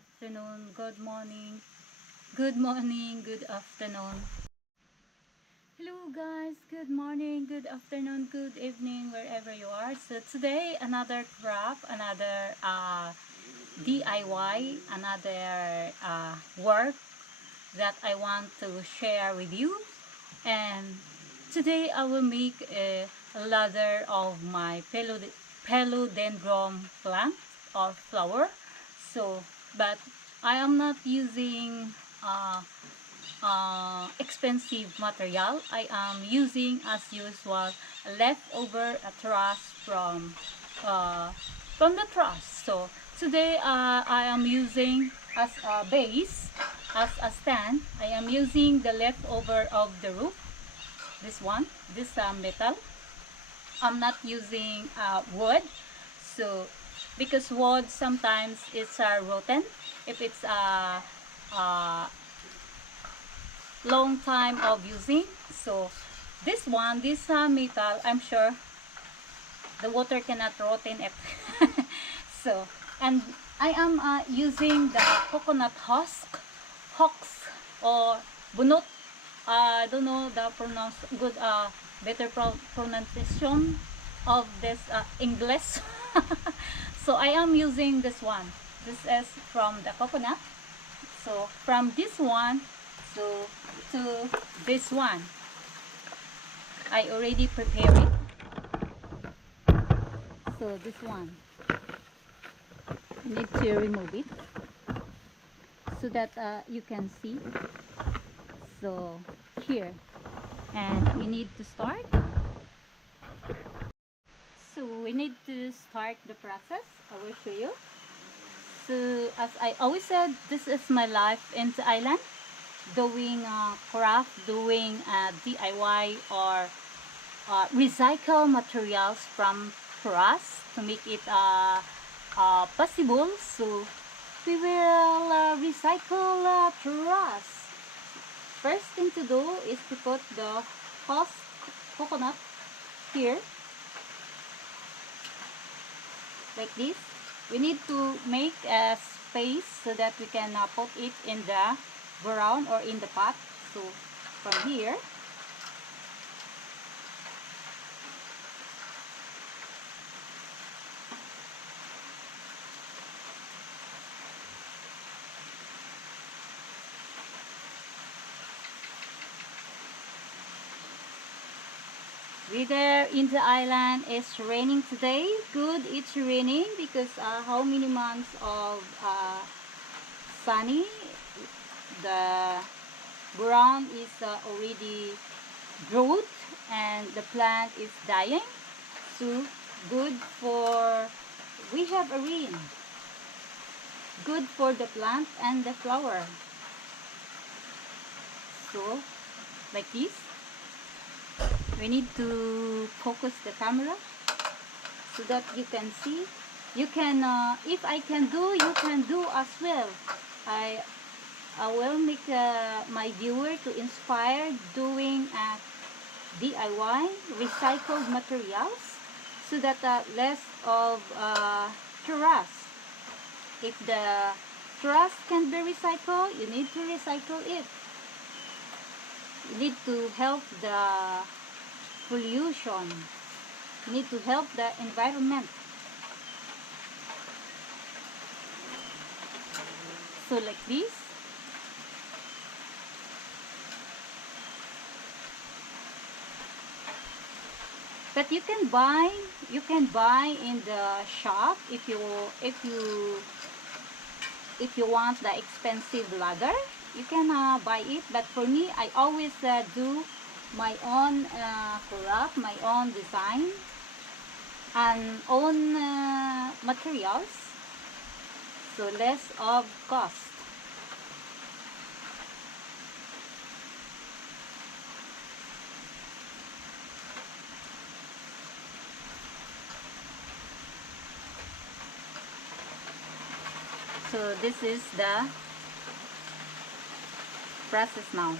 afternoon, good morning, good morning, good afternoon. Hello guys, good morning, good afternoon, good evening, wherever you are. So today, another craft, another DIY, another work that I want to share with you. And today I will make a ladder of my philodendron plant or flower. So, but I am not using expensive material. I am using, as usual, leftover trash uh, from the trash. So today I am using as a base, as a stand. I am using the leftover of the roof. This one, this metal. I'm not using wood. So because wood sometimes it's rotten if it's a long time of using. So this one, this metal, I'm sure the water cannot rotten it. So, and I am using the coconut husks or bunot. I don't know the better pronunciation of this English. So I am using this one. This is from the coconut. So from this one to this one, I already prepared it. So this one, I need to remove it so that you can see. So here, and we need to start. So we need to start the process. I will show you. So as I always said, this is my life in the island, doing craft, doing DIY or recycle materials from trash to make it possible. So we will recycle trash. First thing to do is to put the husk coconut here, like this. We need to make a space so that we can put it in the ground or in the pot. So from here, weather in the island is raining today. Good, it's raining because how many months of sunny, the ground is already growth and the plant is dying. So good for, we have a rain, good for the plant and the flower. So like this, we need to focus the camera so that you can see. You can if I can do, you can do as well. I will make my viewer to inspire doing DIY recycled materials so that less of trash. If the trash can be recycled, you need to recycle it. You need to help the pollution. You need to help the environment. So like this. But you can buy in the shop if you want the expensive ladder. You can buy it. But for me, I always do my own craft, my own design, and own materials, so less of cost. So this is the process now.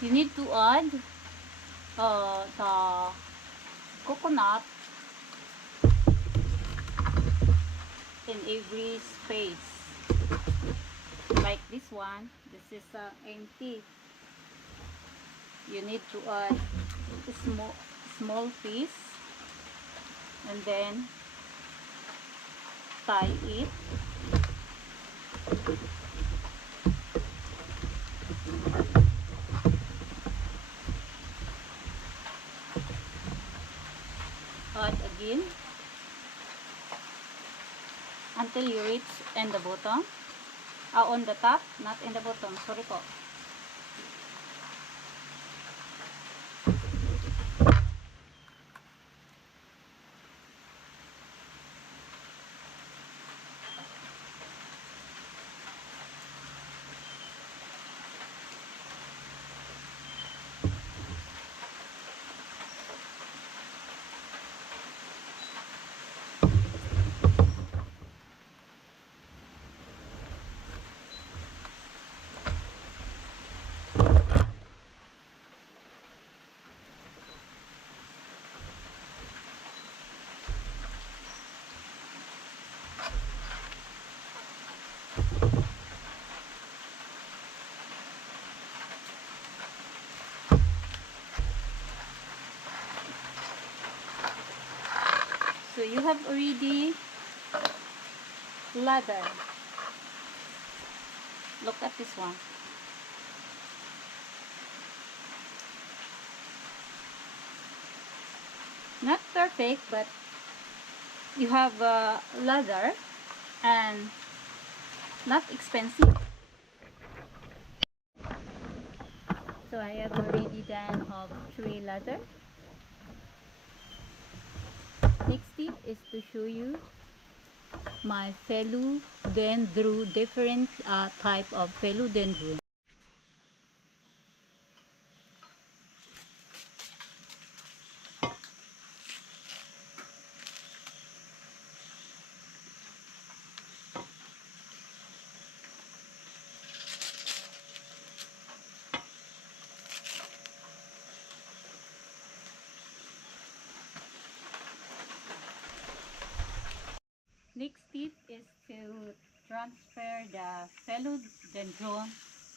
You need to add the coconut in every space. Like this one, this is empty. You need to add a small piece and then tie it. Add again until you reach in the bottom. On the top, not in the bottom. Sorry po. So you have already ladder. Look at this one. Not perfect, but you have a ladder and not expensive. So I have already done of 3 ladder. Next tip is to show you my philodendron, different type of philodendron. Next tip is to transfer the philodendron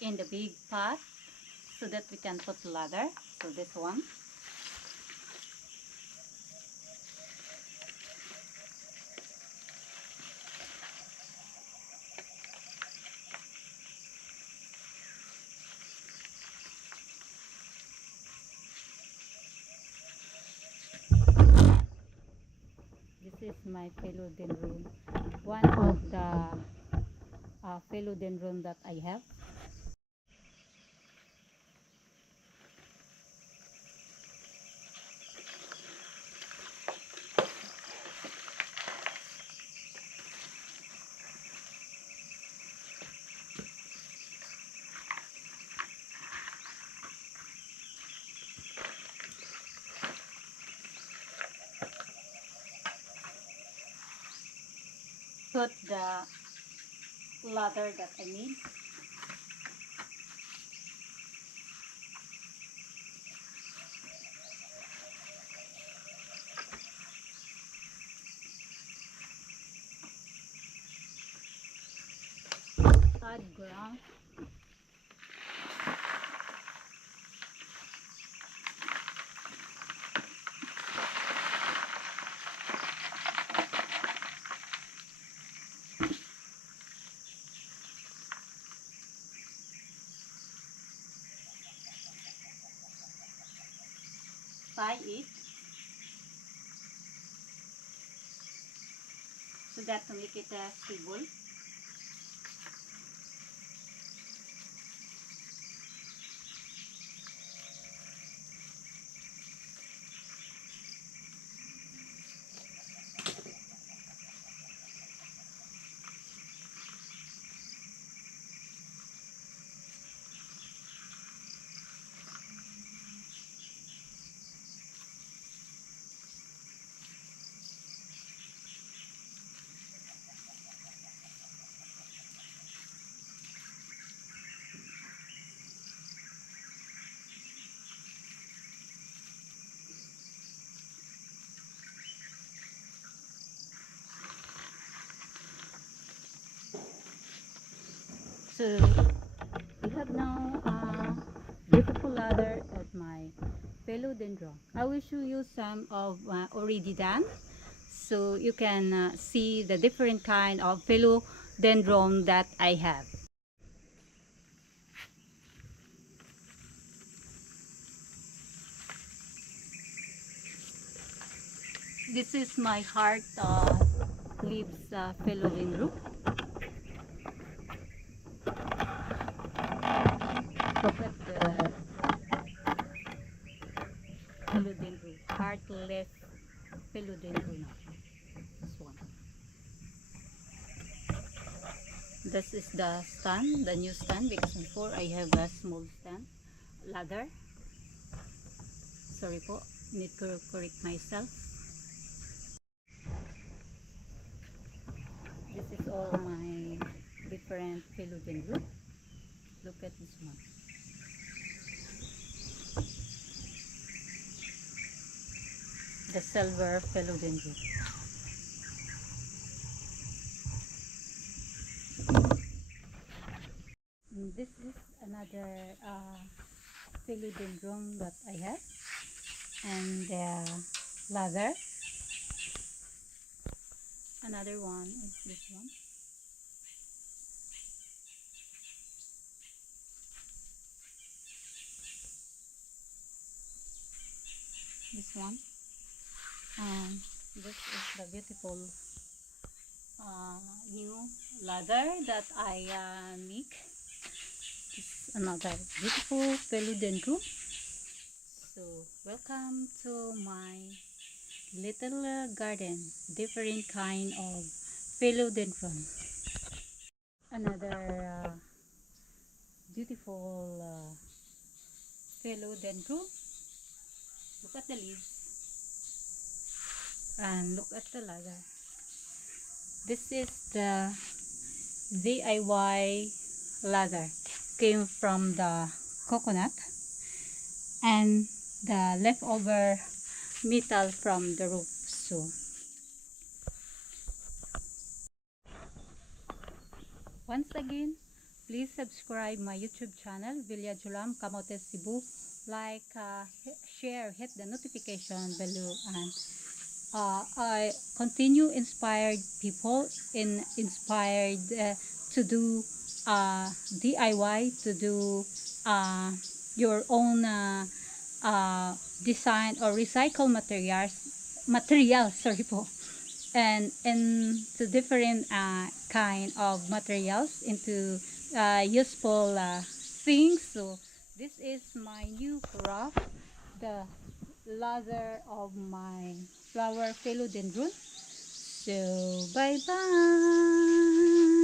in the big pot so that we can put ladder. So this one. This is my philodendron. One of the philodendron that I have. Put the ladder that I need. Add ground. Tie it so that to make it stable. So we have now a beautiful ladder of my philodendron. I will show you some of already done, so you can see the different kind of philodendron that I have. This is my heart leaves philodendron. Look at the philodendron, heart leaf philodendron. This one. This is the stand, the new stand, because before I have a small stand ladder. Sorry po, need to correct myself. This is all my different philodendron. Look at this one. The silver philodendron. This is another philodendron that I have, and ladder. Another one is this one. This one. This is the beautiful new ladder that I make. This is another beautiful philodendron. So welcome to my little garden, different kind of philodendron. Another beautiful philodendron. Look at the leaves and look at the ladder. This is the DIY ladder. Came from the coconut and the leftover metal from the roof. So once again, please subscribe my YouTube channel, Villa Julam Camotes Cebu. Like, share, hit the notification below, and I continue inspired people inspired to do DIY, to do your own design or recycle materials, sorry po, and into different kind of materials into useful things. So this is my new craft, the ladder of my flower philodendron. So bye bye.